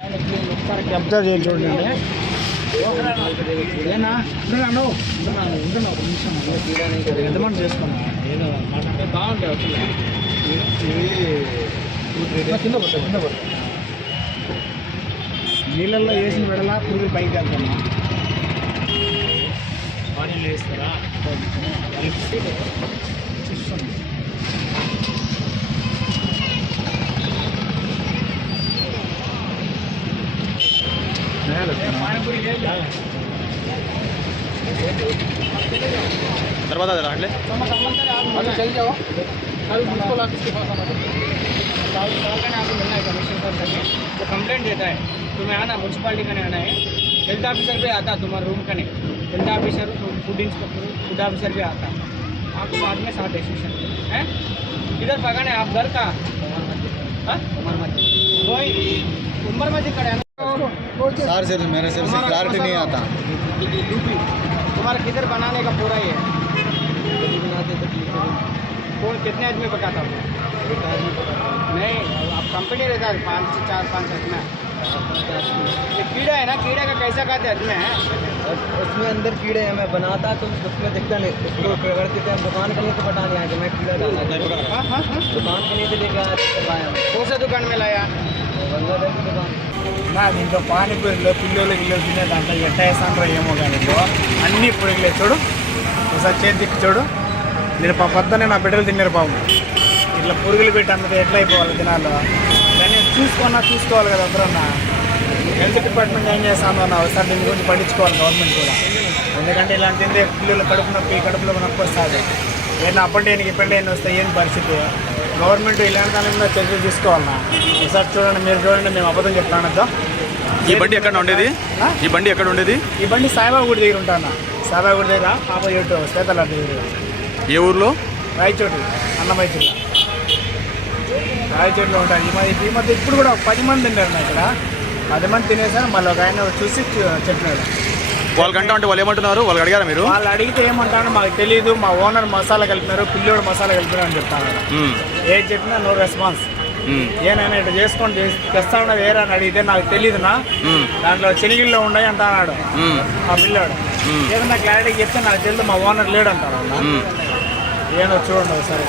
Observe చేయండి చూడండి. ఏనా ఎంతమంది చేసుకున్నా బాగుంటాయి అసలు నీళ్ళల్లో వేసిన విడలా పురుగులు పైకి వెళ్తామా పానీలు వేస్తారా చూస్తుంది. दरवाजा जरा हट ले चल जाओ कल म्यूनसिपल ऑफिस के पास आपको मिलना है कमीशन कर करके वो कंप्लेंट देता है तुम्हें आना म्यूनसिपालिटी का आना है हेल्थ ऑफिसर भी आता तुम्हारे रूम का नहीं health officer food inspector food officer भी आता आपको बाद में साथ डिसीजन है इधर पकाने आप घर का उमर मस्जिद खड़े सर से मेरे से क्लैरिटी नहीं आता तुम्हारा किधर बनाने का पूरा ही है कौन कितने आदमी पकाता हूँ नहीं आप कंपनी रहता है 5 से 4-5 आदमी ये कीड़ा है ना कीड़ा का कैसा खाते आदमी है उसमें अंदर कीड़े हैं मैं बनाता तो उसमें दिखता नहीं उसको कर देते हैं दुकान के लिए तो बता नहीं आया कि मैं कीड़ा डाला दुकान के लिए तो लेकर आया कौन सा दुकान में लाया बांग्लादेश की दुकान నా దీంట్లో పానీపూరిలో పిల్లలు గిల్లలు తినే దాంట్లో ఎట్ట వేసాండ్రో ఏమో కానీ అన్ని పురుగులే చూడు ఒకసారి చేతికి చూడు నేను పొద్దున్నే నా బిడ్డలు తిన్నారు పాము ఇట్లా పురుగులు పెట్టి అన్నది ఎట్లా అయిపోవాలి దినాల్లో దాన్ని చూసుకోవాలి కదా అందరన్నా హెల్త్ డిపార్ట్మెంట్ ఏం చేస్తాను అన్న ఒకసారి దీని గురించి పట్టించుకోవాలి గవర్నమెంట్ కూడా ఎందుకంటే ఇలాంటి తింటే పిల్లలు కడుపులో నొప్పి వస్తుంది ఏదైనా అప్పంటేనికి ఇప్పంటేని వస్తే ఏం పరిస్థితి గవర్నమెంట్ ఇలాంటి దాని మీద చర్యలు తీసుకోవాలన్నా ఒకసారి చూడండి మీరు చూడండి మేము అబద్ధం చెప్తానద్దా ఈ బండి ఎక్కడ ఉండేది ఈ బండి సాయిబాబా గుడి దగ్గర ఉంటాను సాయిబాబా గుడి దగ్గర ఆపోజిట్ శ్వేతల దగ్గర ఏ ఊర్లో రాయచోటి అన్నమయ్య జిల్లా రాయచోటిలో ఉంటాను ఈ మధ్య ఇప్పుడు కూడా 10 మంది తిన్నారు నా ఇక్కడ 10 మంది తినేసారు మళ్ళీ ఒక ఆయన చూసి చెప్పినాడు వాళ్ళకంటా అంటే వాళ్ళు ఏమంటున్నారు వాళ్ళు అడిగారా మీరు వాళ్ళు అడిగితే ఏమంటారో మాకు తెలియదు మా ఓనర్ మసాలా కలిపినారు పిల్లోడు మసాలా కలిపినారు అని చెప్తాను ఏది చెప్పినా నో రెస్పాన్స్ ఏనైనా ఇట్లా చేసుకొని తెస్తా ఉన్నది వేరే అని అడిగితే నాకు తెలియదునా దాంట్లో శనిగిల్లో ఉన్నాయి అంటున్నాడు ఆ పిల్లోడు ఏదన్నా క్లారిటీ చెప్తే నాకు తెలియదు మా ఓనర్ లేడు అంటారు ఏదో చూడండి ఒకసారి